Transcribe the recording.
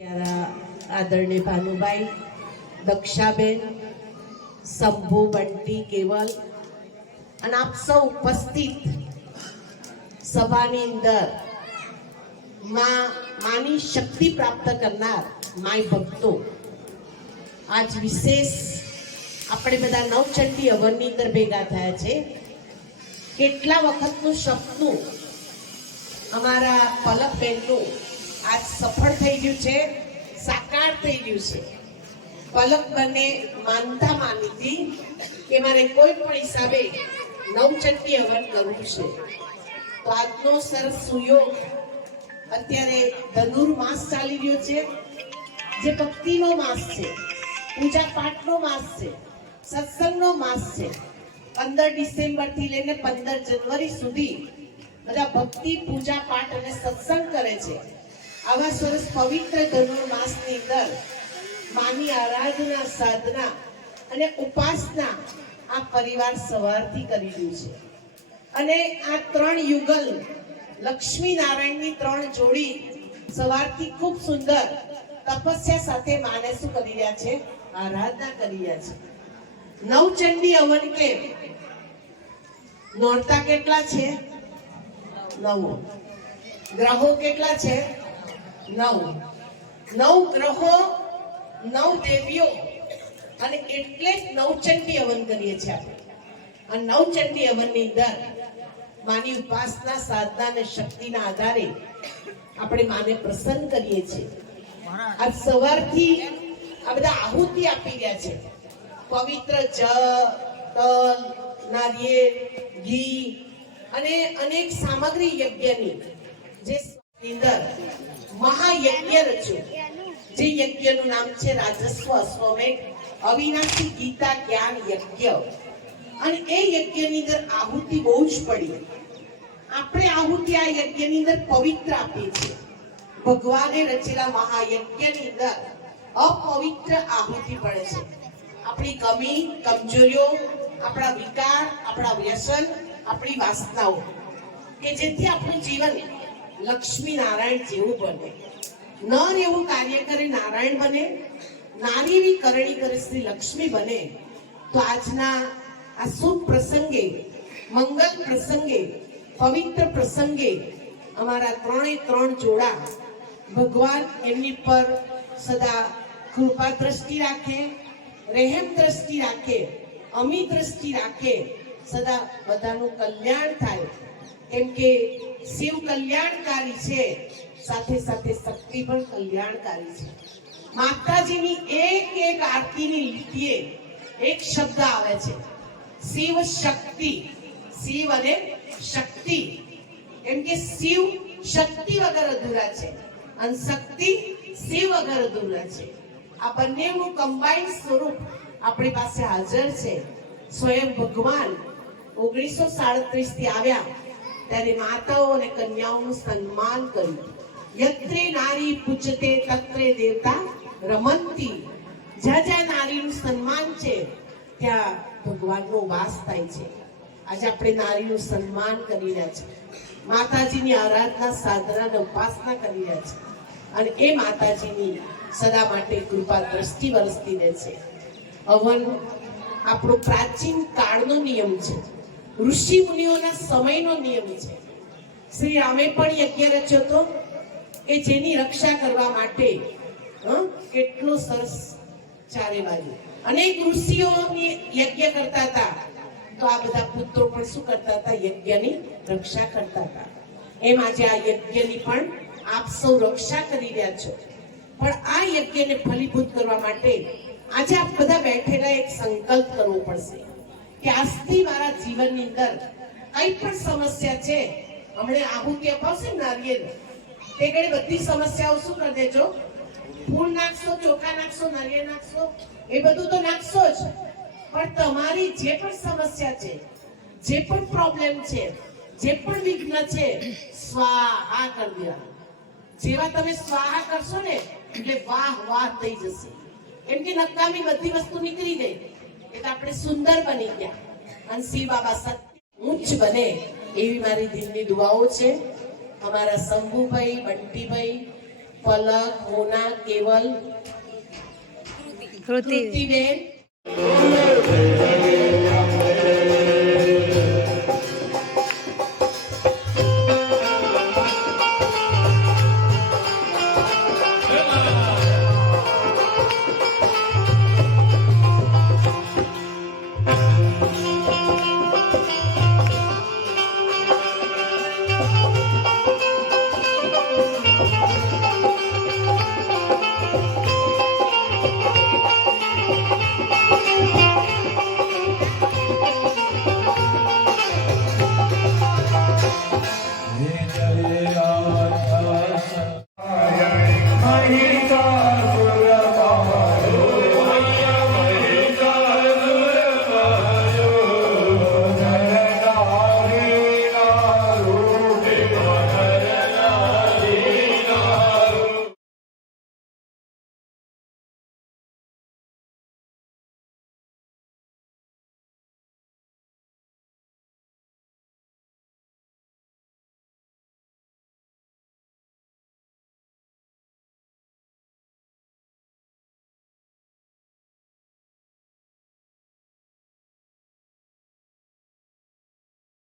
आदरणीय भानुभाई, दक्षाबेन, शंभू, बंटी, केवल અને આપ સૌ ઉપસ્થિત સભાની અંદર માની શક્તિ પ્રાપ્ત કરનાર માય ભક્તો, આજ વિશેષ આપણે બધા નવચંડી હવનની અંદર ભેગા થયા છે. કેટલા વખતનું સપનું અમારા પલકબેનનું આજ સફળ થઈ ગયું છે, સાકાર થઈ ગયું છે. પલકબેને માનતા માની હતી કે મારે કોઈ પણ હિસાબે નવચંડી હવન કરવું છે. તો આજનો સરસ સુયોગ, અત્યારે ધનુર્માસ ચાલી રહ્યો છે, જે ભક્તિનો માસ છે, પૂજા પાઠનો માસ છે, સત્સંગનો માસ છે. 15 ડિસેમ્બર થી લઈને 15 જાન્યુઆરી સુધી બધા ભક્તિ, પૂજા પાઠ અને સત્સંગ કરે છે. આવા સરસ પવિત્ર ધનુર્માસની અંદર માની આરાધના, સાધના અને ઉપાસના આ પરિવાર સવારથી કરી રહ્યું છે. અને આ 3 યુગલ લક્ષ્મી નારાયણની 3 જોડી સવારથી ખૂબ સુંદર તપસ્યા સાથે માને શું કરી રહ્યા છે? આરાધના કરી રહ્યા છે. નવચંડી હવન કે નોરતા કેટલા છે? 9. ગ્રહો કેટલા છે? 9. 9 ગ્રહો, 9 દેવીઓ, અને એટલે જ નવચંડી હવન કરીએ છીએ આપણે. આ નવચંડી હવનની અંદર માની ઉપાસના, સાધના અને શક્તિના આધારે આપણે માને પ્રસન્ન કરીએ છીએ. આજ સવારથી આ બધા આહુતિ આપી રહ્યા છે. પવિત્ર જળ, તલ, નારિયેળ, ઘી અને અનેક સામગ્રી યજ્ઞની જે અંદર મહાયજ્ઞ રચ્યો. જે યજ્ઞનું નામ છે રાજસ્વ અશ્વમેઘ અવિનાશી ગીતા જ્ઞાન યજ્ઞ. અને એ યજ્ઞની અંદર આહુતિ બહુ જ પડી. આપણે આહુતિ આ યજ્ઞની અંદર પવિત્ર આપીએ છીએ. ભગવાને રચેલા મહાયજ્ઞની અંદર અપવિત્ર આહુતિ પડે છે. આપણી કમી, કમજોરીઓ, આપણા વિકાર, આપણા વ્યસન, આપણી વાસનાઓ, કે જેથી આપણું જીવન લક્ષ્મી નારાયણ જેવું બને. નર એવું કાર્ય કરે નારાયણ બને, નારી એવી કરણી કરે શ્રી લક્ષ્મી બને. તો આજના આ શુભ પ્રસંગે, મંગલ પ્રસંગે, પવિત્ર પ્રસંગે અમારા 3 જોડા ભગવાન એમની પર સદા કૃપા દ્રષ્ટિ રાખે, રહેમ દ્રષ્ટિ રાખે, અમી દ્રષ્ટિ રાખે. સદા બધાનું કલ્યાણ થાય. કેમ કે શિવ કલ્યાણકારી છે, સાથે સાથે શક્તિ પણ કલ્યાણકારી છે. માતાજીની એક આરતીની લીટીએ એક શબ્દ આવે છે, શિવ શક્તિ. શિવ અને શક્તિ. કેમ કે શિવ શક્તિ વગર અધૂરા છે અને શક્તિ શિવ વગર અધૂરા છે. આ બંનેનું કમ્બાઇન્ડ સ્વરૂપ આપણી પાસે હાજર છે. સ્વયં ભગવાન 1937 થી આવ્યા ત્યારે માતાઓ અને કન્યાઓનું સન્માન કર્યું. યત્રે નારી પૂજ્યતે તત્રે દેવતા રમંતી. જ્યાં જ્યાં નારીનું સન્માન છે ત્યાં ભગવાનનો વાસ થાય છે. આજે આપણે નારીનું સન્માન કરી રહ્યા છીએ, માતાજીની આરાધના, સાધના અને ઉપાસના કરી રહ્યા છીએ. અને એ માતાજીની સદા માટે કૃપા દ્રષ્ટિ વરસતી રહે છે. હવન આપણો પ્રાચીન કાળનો નિયમ છે, ઋષિ મુનિઓના સમયનો નિયમ છે. શ્રી રામે પણ યજ્ઞ રચ્યો હતો કે જેની રક્ષા કરવા માટે કેટલો સરસ ચારે બાજુ અનેક ઋષિઓની યજ્ઞ કરતા હતા. તો આ બધા પુત્રો પણ શું કરતા હતા? યજ્ઞની રક્ષા કરતા હતા. એમ આજે આ યજ્ઞની પણ આપ સૌ રક્ષા કરી રહ્યા છો. પણ આ યજ્ઞને ફલીભૂત કરવા માટે આજે આપ બધા બેઠેલા એક સંકલ્પ કરવો પડશે કે આજથી મારા જીવનની અંદર કઈ પણ સમસ્યા છે, હમણે આહુતિ અપાવશે નારિયેળ, તે ઘડી બધી સમસ્યાઓ શું કરી દેજો? ફૂલ નાખશો, ચોખા નાખશો, નારિયેળ નાખશો, એ બધું તો નાખશો જ. પણ તમારી જે પણ સમસ્યા છે, જે પણ પ્રોબ્લેમ છે, જે પણ વિઘ્ન છે, સ્વાહા કરી દેવા. જેવા તમે સ્વાહા કરશો ને એટલે વાહ વાહ થઈ જશે. એમ કે નકામી બધી વસ્તુ નીકળી ગઈ એટલે આપણે સુંદર બની ગયા. અને શિવ બાબા સત્ય ઉચ્ચ બને એવી મારી દિલની દુઆઓ છે. અમારા શંભુભાઈ, બંટીભાઈ, પલક, મોના, કેવલ, કૃતિ કૃતિબેન,